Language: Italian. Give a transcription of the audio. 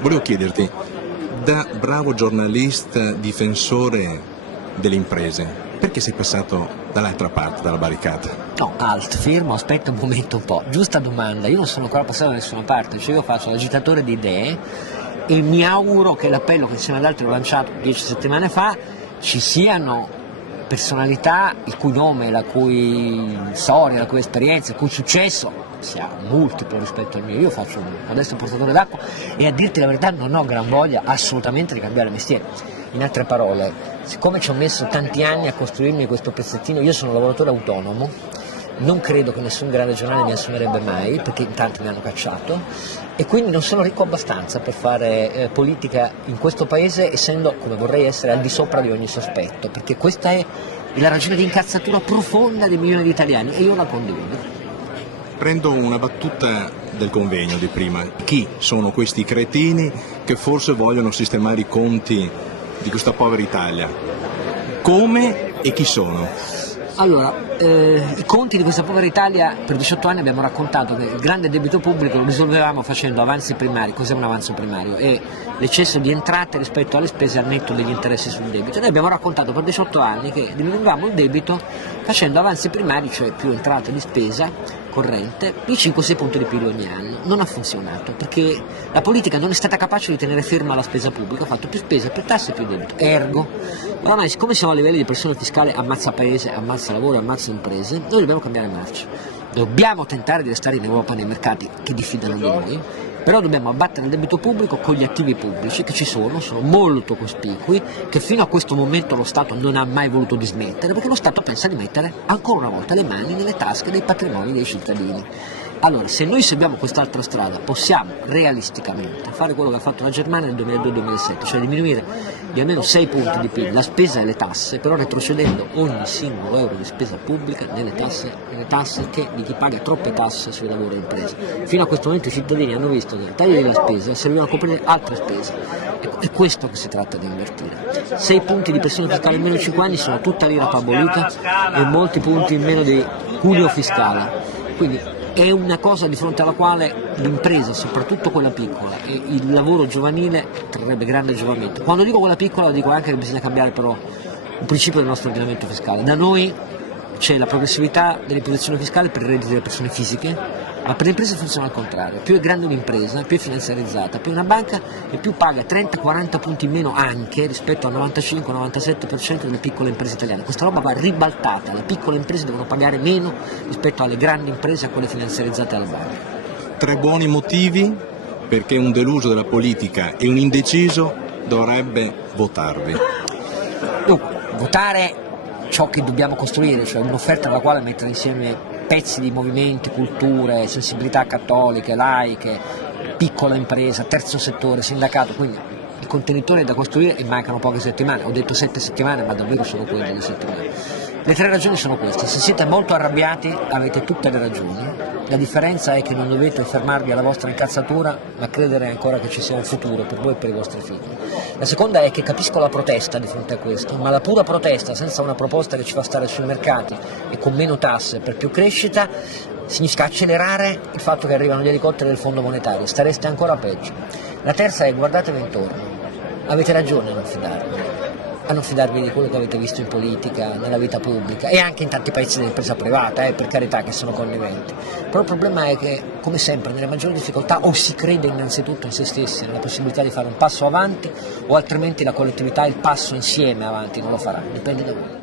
Volevo chiederti, da bravo giornalista difensore delle imprese, perché sei passato dall'altra parte, dalla barricata? No, alt, fermo, aspetta un momento un po'. Giusta domanda, io non sono ancora passato da nessuna parte, cioè io faccio l'agitatore di idee e mi auguro che l'appello che insieme ad altri ho lanciato 10 settimane fa ci siano personalità il cui nome, la cui storia, la cui esperienza, il cui successo sia multiplo rispetto al mio. Io faccio un modesto portatore d'acqua e a dirti la verità non ho gran voglia assolutamente di cambiare mestiere. In altre parole, siccome ci ho messo tanti anni a costruirmi questo pezzettino, io sono un lavoratore autonomo, non credo che nessun grande giornale mi assumerebbe mai, perché in tanti mi hanno cacciato, e quindi non sono ricco abbastanza per fare politica in questo paese, essendo, come vorrei essere, al di sopra di ogni sospetto, perché questa è la ragione di incazzatura profonda di milioni di italiani e io la condivido. Prendo una battuta del convegno di prima. Chi sono questi cretini che forse vogliono sistemare i conti di questa povera Italia? Come e chi sono? Allora, i conti di questa povera Italia, per 18 anni abbiamo raccontato che il grande debito pubblico lo risolvevamo facendo avanzi primari. Cos'è un avanzo primario? È l'eccesso di entrate rispetto alle spese al netto degli interessi sul debito. Noi abbiamo raccontato per 18 anni che diminuivamo il debito facendo avanzi primari, cioè più entrate di spesa corrente, di 5-6 punti di PIL ogni anno. Non ha funzionato perché la politica non è stata capace di tenere ferma la spesa pubblica, ha fatto più spesa, più tasse, più debito. Ergo, oramai siccome siamo a livelli di pressione fiscale ammazza paese, ammazza lavoro, ammazza imprese, noi dobbiamo cambiare marcia. Dobbiamo tentare di restare in Europa nei mercati che diffidano di noi, però dobbiamo abbattere il debito pubblico con gli attivi pubblici che ci sono molto cospicui, che fino a questo momento lo Stato non ha mai voluto dismettere, perché lo Stato pensa di mettere ancora una volta le mani nelle tasche dei patrimoni dei cittadini. Allora, se noi seguiamo quest'altra strada, possiamo realisticamente fare quello che ha fatto la Germania nel 2002-2007, cioè diminuire di almeno 6 punti di PIL la spesa e le tasse, però retrocedendo ogni singolo euro di spesa pubblica nelle tasse che di chi paga troppe tasse sui lavori e imprese. Fino a questo momento i cittadini hanno visto che nel taglio della spesa servivano a coprire altre spese. È questo che si tratta di invertire. 6 punti di pressione fiscale in meno di 5 anni sono tutta l'IRAP abolita e molti punti in meno di cuneo fiscale. Quindi è una cosa di fronte alla quale l'impresa, soprattutto quella piccola, e il lavoro giovanile trarrebbe grande giovamento. Quando dico quella piccola dico anche che bisogna cambiare però un principio del nostro ordinamento fiscale. Da noi c'è la progressività dell'imposizione fiscale per i redditi delle persone fisiche, ma per le imprese funziona al contrario. Più è grande un'impresa, più è finanziarizzata, più è una banca e più paga 30-40 punti in meno anche rispetto al 95-97% delle piccole imprese italiane. Questa roba va ribaltata, le piccole imprese devono pagare meno rispetto alle grandi imprese e a quelle finanziarizzate alla banca. 3 buoni motivi perché un deluso della politica e un indeciso dovrebbe votarvi. Dunque, votare ciò che dobbiamo costruire, cioè un'offerta alla quale mettere insieme pezzi di movimenti, culture, sensibilità cattoliche, laiche, piccola impresa, terzo settore, sindacato, quindi il contenitore è da costruire e mancano poche settimane. Ho detto 7 settimane, ma davvero sono quelle le settimane. Le 3 ragioni sono queste: se siete molto arrabbiati avete tutte le ragioni, la differenza è che non dovete fermarvi alla vostra incazzatura ma credere ancora che ci sia un futuro per voi e per i vostri figli. La seconda è che capisco la protesta di fronte a questo, ma la pura protesta senza una proposta che ci fa stare sui mercati e con meno tasse per più crescita significa accelerare il fatto che arrivano gli elicotteri del Fondo Monetario, stareste ancora peggio. La terza è: guardatevi intorno, avete ragione a non fidarvi di quello che avete visto in politica, nella vita pubblica e anche in tanti pezzi dell'impresa privata, per carità, che sono conniventi. Però il problema è che, come sempre, nelle maggiori difficoltà o si crede innanzitutto in se stessi, nella possibilità di fare un passo avanti, o altrimenti la collettività il passo insieme avanti non lo farà, dipende da voi.